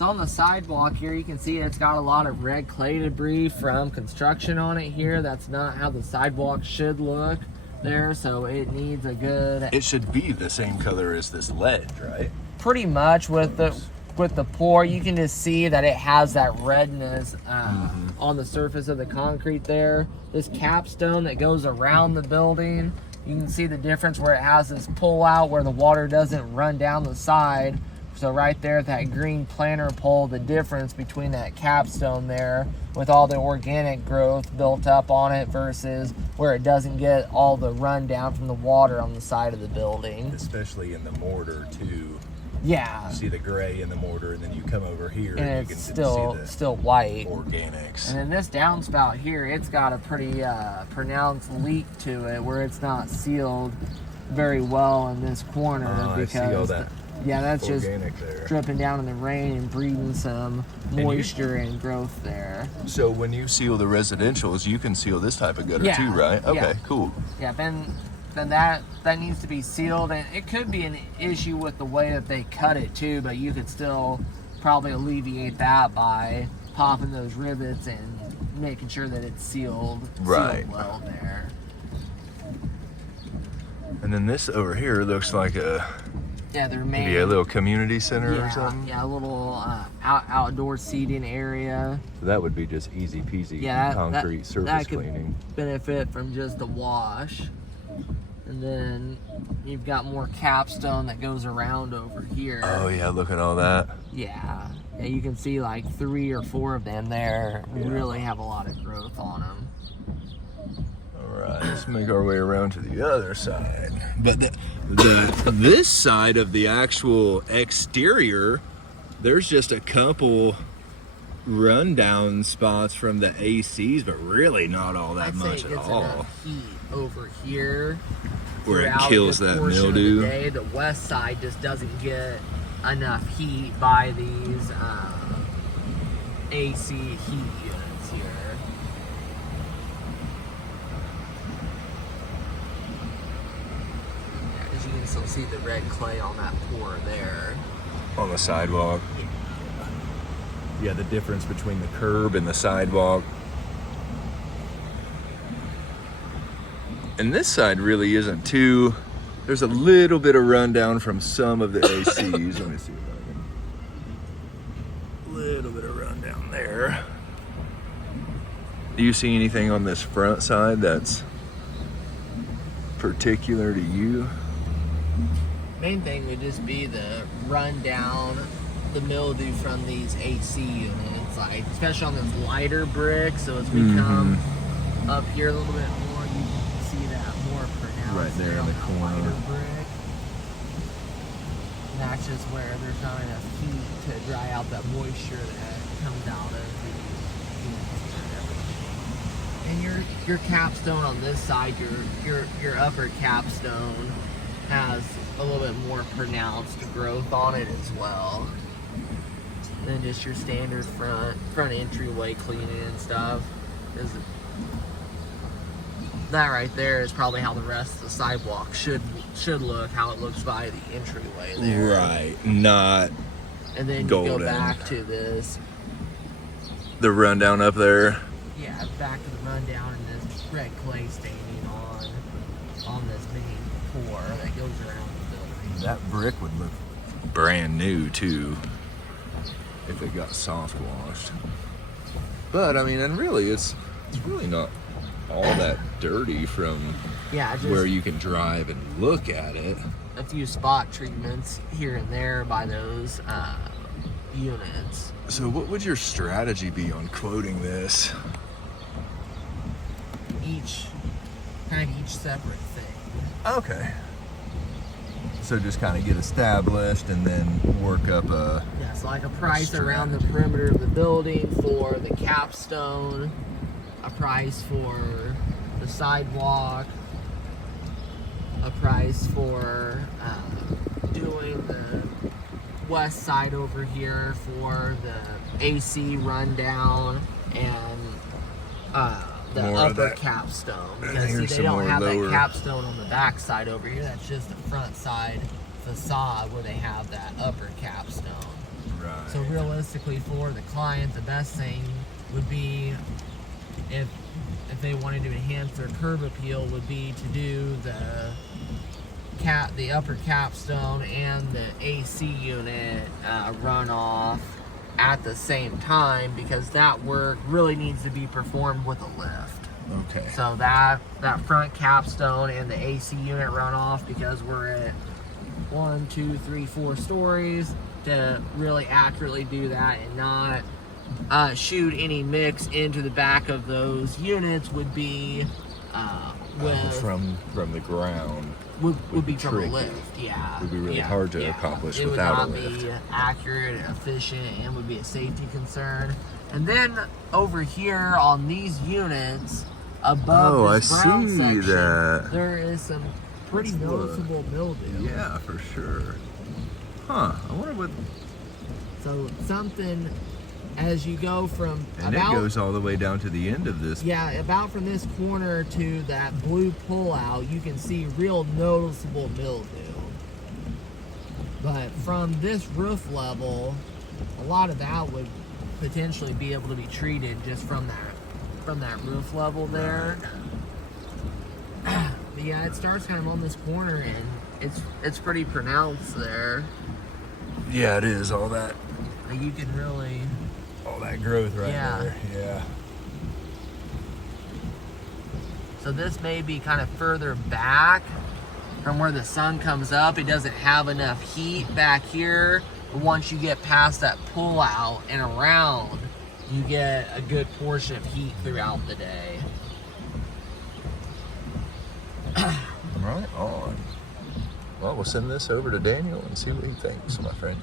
So on the sidewalk here, you can see it's got a lot of red clay debris from construction on it here. That's not how the sidewalk should look there, so it needs a good... It should be the same color as this ledge, right? Pretty much with the pour, you can just see that it has that redness on the surface of the concrete there. This capstone that goes around the building, you can see the difference where it has this pull out where the water doesn't run down the side. So right there, that green planter pole, the difference between that capstone there with all the organic growth built up on it versus where it doesn't get all the rundown from the water on the side of the building. Especially in the mortar too. Yeah. You see the gray in the mortar, and then you come over here and you can it's see still white. Organics. And then this downspout here, it's got a pretty pronounced leak to it where it's not sealed very well in this corner because I see all that. That's just there. dripping down in the rain and breathing some moisture and growth there. So when you seal the residentials, you can seal this type of gutter too, right? Okay, cool. Yeah, then that needs to be sealed, and it could be an issue with the way that they cut it too, but you could still probably alleviate that by popping those rivets and making sure that it's sealed well there. And then this over here looks like maybe a little community center or something. Yeah, a little outdoor seating area. So that would be just easy peasy concrete surface that could cleaning. Benefit from just a wash. And then you've got more capstone that goes around over here. Oh yeah, look at all that. Yeah, you can see like 3 or 4 of them there really have a lot of growth on them. Alright, let's make our way around to the other side. But this side of the actual exterior, there's just a couple rundown spots from the ACs, but really not all that much at all. Enough heat over here where it kills that mildew. The west side just doesn't get enough heat by these AC heat units here. Yeah, because you can still see the red clay on that pour there. On the sidewalk. Yeah, the difference between the curb and the sidewalk. And this side really isn't too... There's a little bit of rundown from some of the ACs. Let me see if I can... A little bit of rundown there. Do you see anything on this front side that's particular to you? Main thing would just be the rundown, the mildew from these AC units, like especially on this lighter brick. So as we come up here a little bit more, you can see that more pronounced right there in the corner. Lighter brick. And that's just where there's not enough heat to dry out that moisture that comes out of the units and everything. And your capstone on this side, your upper capstone has a little bit more pronounced growth on it as well than just your standard front entryway cleaning and stuff. That right there is probably how the rest of the sidewalk should look, how it looks by the entryway there. Right, not and then golden. You go back to this. The rundown up there. Yeah, back to the rundown and this red clay staining on this main pour that goes around the building. That brick would look brand new too if it got soft washed. But I mean, and really it's really not all that dirty from where you can drive and look at it. A few spot treatments here and there by those units. So what would your strategy be on quoting this? Each separate thing. Okay. So just kind of get established and then work up a... Yeah, so like a price around the perimeter of the building for the capstone, a price for the sidewalk, a price for doing the west side over here for the AC rundown and the upper capstone. Because see, they don't have that capstone on the back side over here. That's just the front side facade where they have that upper capstone. Right. So realistically, for the client, the best thing would be if they wanted to enhance their curb appeal would be to do the upper capstone and the AC unit runoff at the same time, because that work really needs to be performed with a lift. Okay. So that front capstone and the AC unit runoff, because we're at 1, 2, 3, 4 stories, to really accurately do that and not shoot any mix into the back of those units would be from the ground would be from a tricky. lift. Yeah, Would be really hard to accomplish it without would a not lift. be accurate, efficient, and would be a safety concern. And then over here on these units, above this brown section, there is some pretty noticeable mildew. Yeah, for sure. Huh? I wonder what. So something as you go from And it goes all the way down to the end of this. yeah, about from this corner to that blue pullout, you can see real noticeable mildew. But from this roof level, a lot of that would potentially be able to be treated just from that roof level there. But yeah, it starts kind of on this corner, and it's pretty pronounced there. Yeah, it is all that Like you can really. growth right Yeah. there. Yeah. So this may be kind of further back from where the sun comes up. It doesn't have enough heat back here. But once you get past that pull out and around, you get a good portion of heat throughout the day. Right on. Well, we'll send this over to Daniel and see what he thinks, my friend.